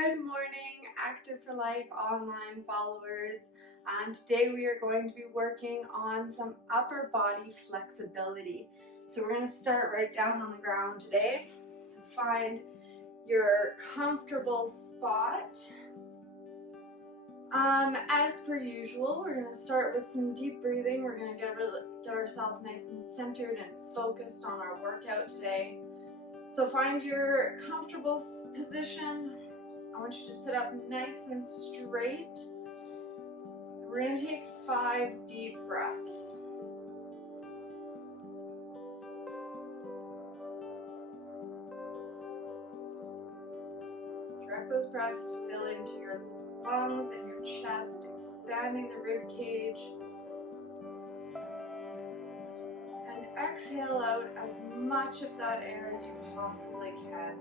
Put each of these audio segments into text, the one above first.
Good morning, Active for Life online followers. Today we are going to be working on some upper body flexibility. So we're going to start right down on the ground today. So find your comfortable spot. As per usual, we're going to start with some deep breathing. We're going to get ourselves nice and centered and focused on our workout today. So find your comfortable position. I want you to sit up nice and straight. We're going to take 5 deep breaths. Direct those breaths to fill into your lungs and your chest, expanding the rib cage. And exhale out as much of that air as you possibly can.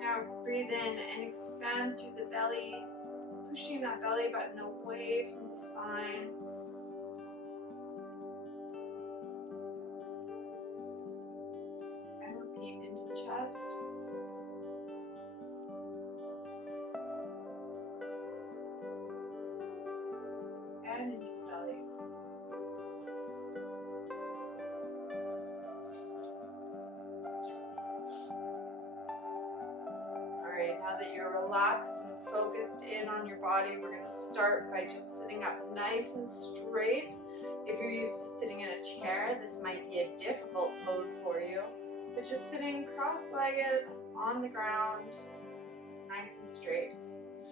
Now breathe in and expand through the belly, pushing that belly button away from the spine. And repeat into the chest. And into the belly. Alright, now that you're relaxed and focused in on your body, we're going to start by just sitting up nice and straight. If you're used to sitting in a chair, this might be a difficult pose for you, but just sitting cross-legged on the ground, nice and straight.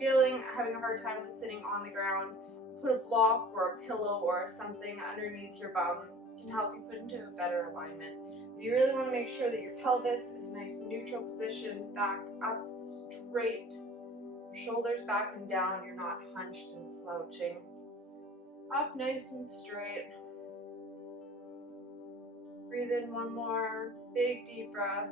Having a hard time with sitting on the ground, put a block or a pillow or something underneath your bum. It can help you put into a better alignment. You really want to make sure that your pelvis is a nice neutral position, back up straight, shoulders back and down, you're not hunched and slouching. Up nice and straight. Breathe in one more big deep breath.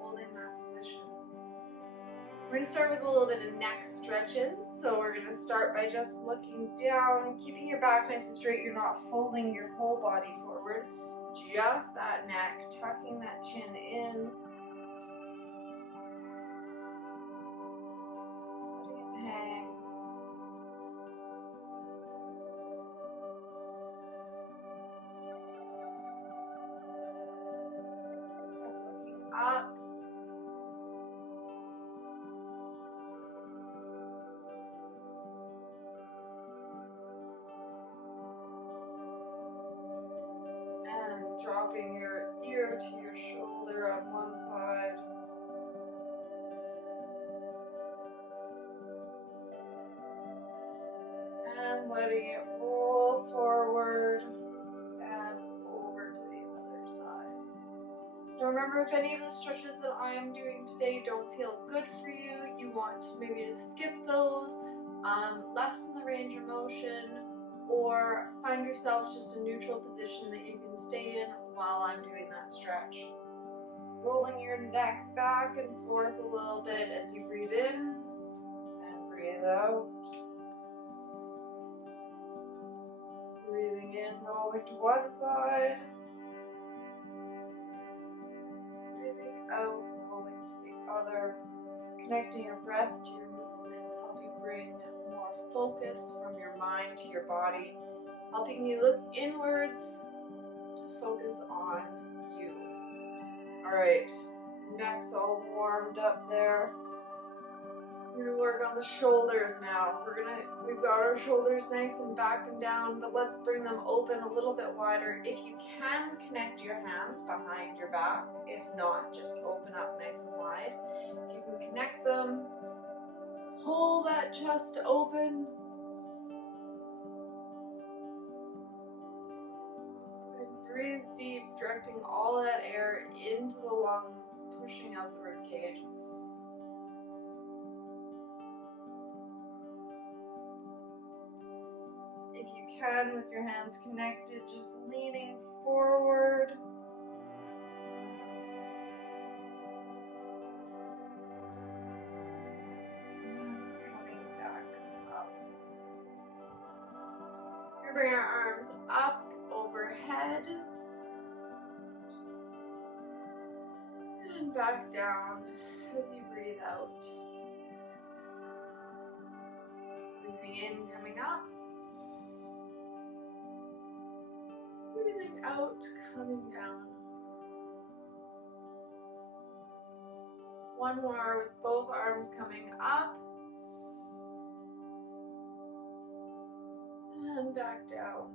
Holding that position. We're going to start with a little bit of neck stretches. So we're going to start by just looking down, keeping your back nice and straight. You're not folding your whole body forward, just that neck, tucking that chin in. Letting it hang. And looking up. Dropping your ear to your shoulder on one side. And letting it roll forward and over to the other side. Now remember, if any of the stretches that I am doing today don't feel good for you, you want to maybe just skip those, lessen the range of motion, or find yourself just a neutral position that you can stay in while I'm doing that stretch. Rolling your neck back and forth a little bit as you breathe in and breathe out. Breathing in, rolling to one side. Breathing out, rolling to the other. Connecting your breath to your movements, helping bring more focus from your mind to your body, helping you look inwards to focus on you. Alright, neck's all warmed up there. We're going to work on the shoulders now. We've got our shoulders nice and back and down, but let's bring them open a little bit wider. If you can, connect your hands behind your back. If not, just open up nice and wide. If you can connect them, pull that chest open. And breathe deep, directing all that air into the lungs, pushing out the rib cage. If you can, with your hands connected, just leaning forward. And coming back up. Your Bring our arms up overhead and back down as you breathe out. Breathing in, coming up. Breathing out, coming down. One more with both arms coming up and back down.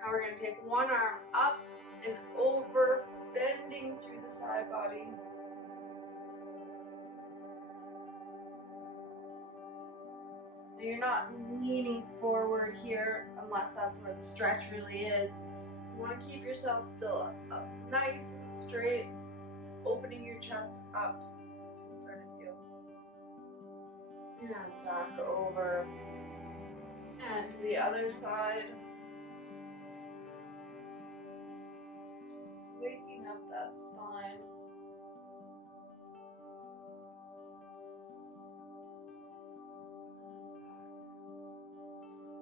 Now we're going to take one arm up and over, bending through the side body. Now you're not leaning forward here unless that's where the stretch really is. You want to keep yourself still up nice and straight, opening your chest up in front of you. And back over. And to the other side. Waking up that spine.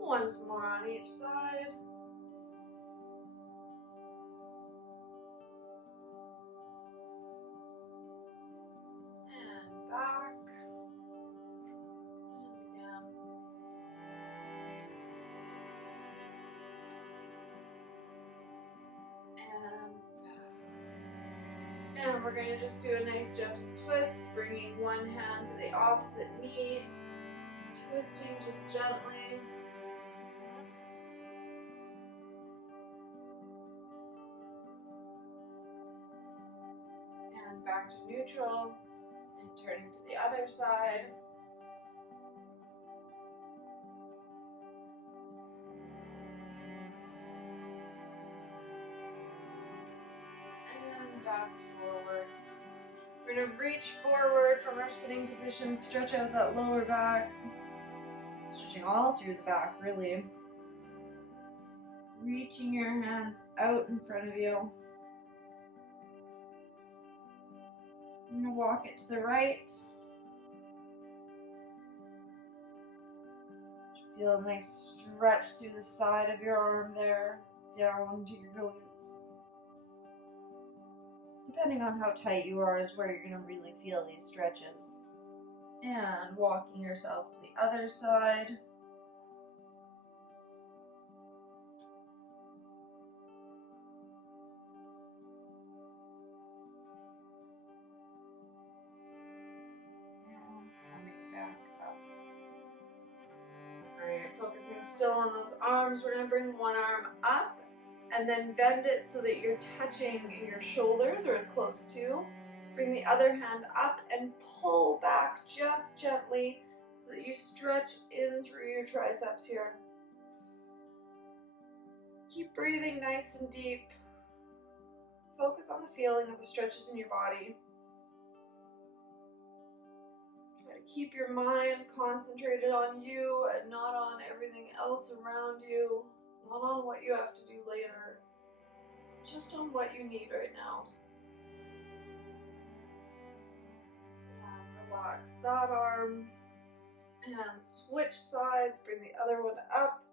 Once more on each side. And back. And again. And we're going to just do a nice gentle twist, bringing one hand to the opposite knee, twisting just gently. And back to neutral, and turning to the other side. And back forward. We're going to reach forward from our sitting position, stretch out that lower back, stretching all through the back, really. Reaching your hands out in front of you. I'm going to walk it to the right. Feel a nice stretch through the side of your arm there, down to your glutes. Depending on how tight you are is where you're going to really feel these stretches. And walking yourself to the other side. And coming back up. Alright, focusing still on those arms. We're going to bring one arm up and then bend it so that you're touching your shoulders or as close to. Bring the other hand up and pull back just gently so that you stretch in through your triceps here. Keep breathing nice and deep. Focus on the feeling of the stretches in your body. Try to keep your mind concentrated on you and not on everything else around you. Not on what you have to do later. Just on what you need right now. And relax that arm. And switch sides. Bring the other one up.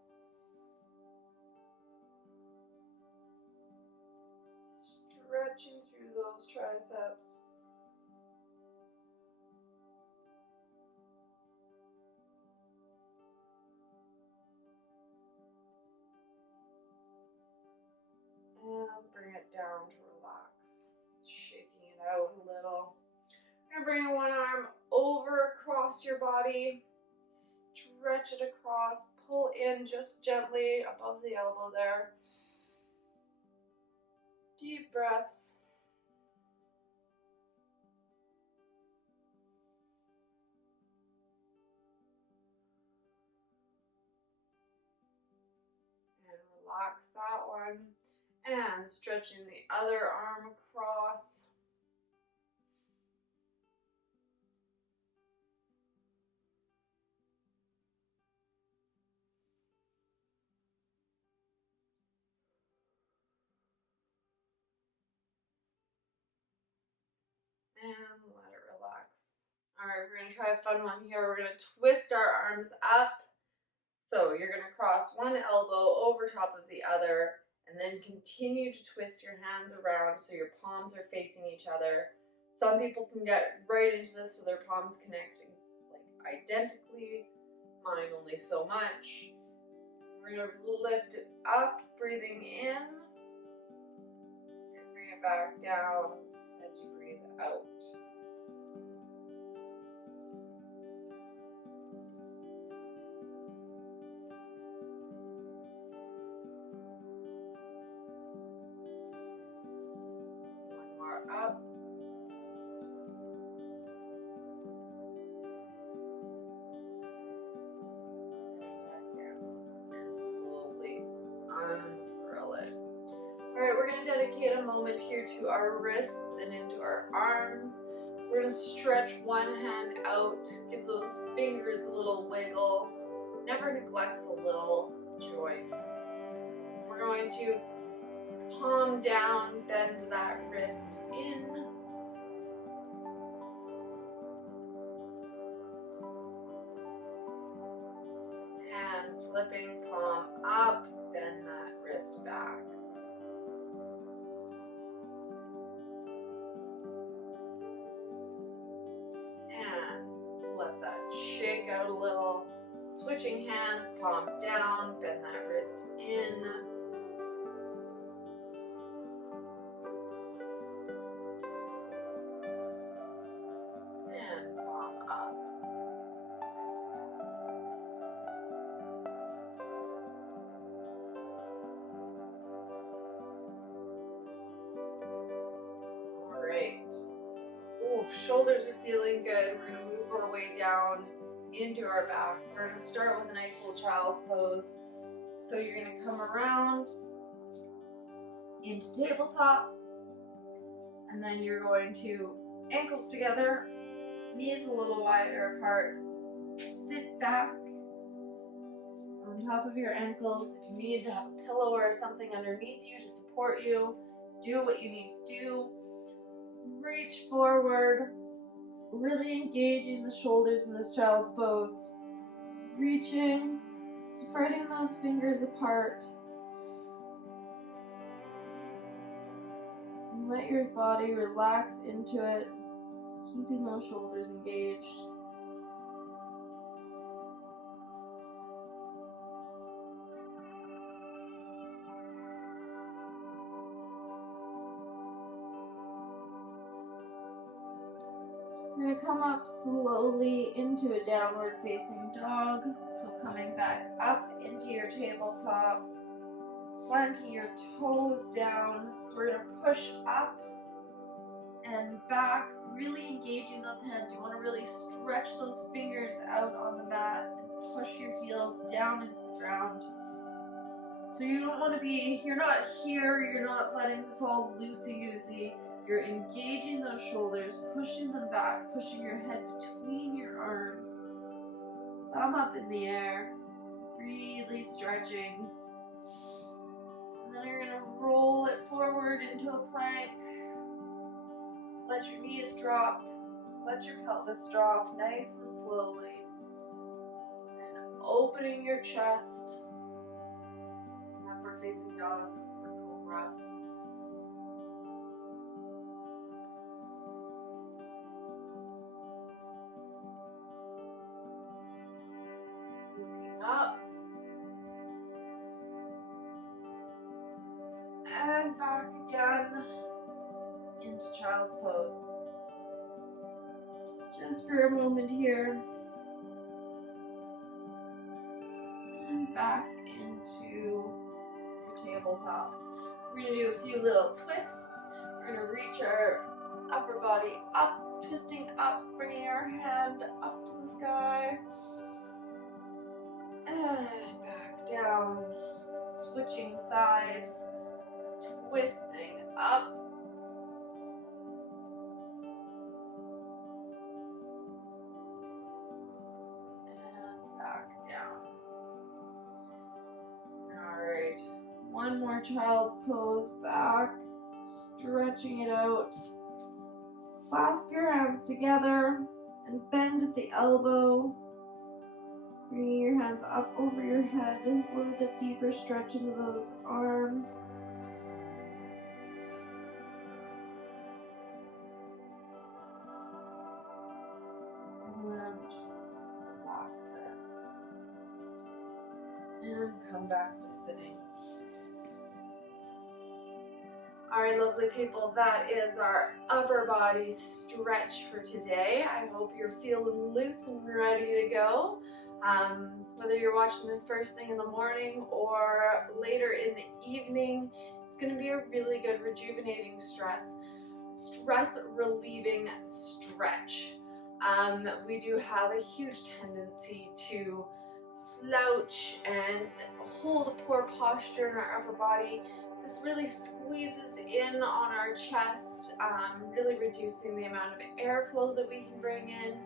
Stretching through those triceps. And bring it down to relax. Shaking it out a little. I'm going to bring one arm over across your body. Stretch it across. Pull in just gently above the elbow there. Deep breaths. And relax that one. And stretching the other arm across. And let it relax. All right, we're going to try a fun one here. We're going to twist our arms up So you're going to cross one elbow over top of the other, and then continue to twist your hands around so your palms are facing each other. Some people can get right into this so their palms connect like identically. Mine only so much. We're going to lift it up, breathing in, and bring it back down as you breathe out. One more up. Unfurl it. Alright, we're going to dedicate a moment here to our wrists and into our arms. We're going to stretch one hand out, give those fingers a little wiggle. Never neglect the little joints. We're going to palm down, bend that wrist in. And flipping palm up, bend that wrist back. And let that shake out a little. Switching hands, palm down, bend that wrist in. And palm up. Alright. Ooh, shoulders are feeling good. We're going to move our way down into our back. We're going to start with a nice little child's pose. So you're going to come around into tabletop, and then you're going to ankles together, knees a little wider apart, sit back on top of your ankles. If you need to have a pillow or something underneath you to support you, do what you need to do. Reach forward, really engaging the shoulders in this child's pose. Reaching, spreading those fingers apart. And let your body relax into it, keeping those shoulders engaged. We're going to come up slowly into a downward facing dog. So coming back up into your tabletop, planting your toes down. We're going to push up and back, really engaging those hands. You want to really stretch those fingers out on the mat and push your heels down into the ground. So you don't want to be, you're not here, you're not letting this all loosey-goosey. You're engaging those shoulders, pushing them back, pushing your head between your arms. Thumb up in the air, really stretching. And then you're going to roll it forward into a plank. Let your knees drop, let your pelvis drop nice and slowly. And opening your chest, upward facing dog or cobra. Up and back again into child's pose. Just for a moment here, and back into your tabletop. We're going to do a few little twists. We're going to reach our upper body up, twisting up, bringing our hand up to the sky. And back down, switching sides, twisting up. And back down. Alright, one more child's pose, back, stretching it out. Clasp your hands together and bend at the elbow. Bringing your hands up over your head, a little bit deeper stretch into those arms. And relax it. And come back to sitting. Alright, lovely people, that is our upper body stretch for today. I hope you're feeling loose and ready to go. Whether you're watching this first thing in the morning or later in the evening, it's going to be a really good rejuvenating stress relieving stretch. We do have a huge tendency to slouch and hold a poor posture in our upper body. This really squeezes in on our chest, really reducing the amount of airflow that we can bring in.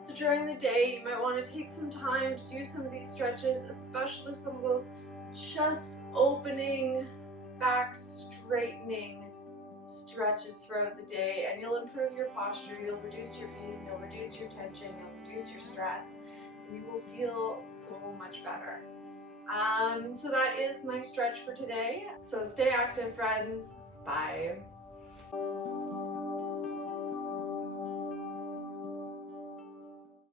So during the day, you might want to take some time to do some of these stretches, especially some of those chest opening, back straightening stretches throughout the day, and you'll improve your posture, you'll reduce your pain, you'll reduce your tension, you'll reduce your stress, and you will feel so much better. So that is my stretch for today. So stay active, friends. Bye.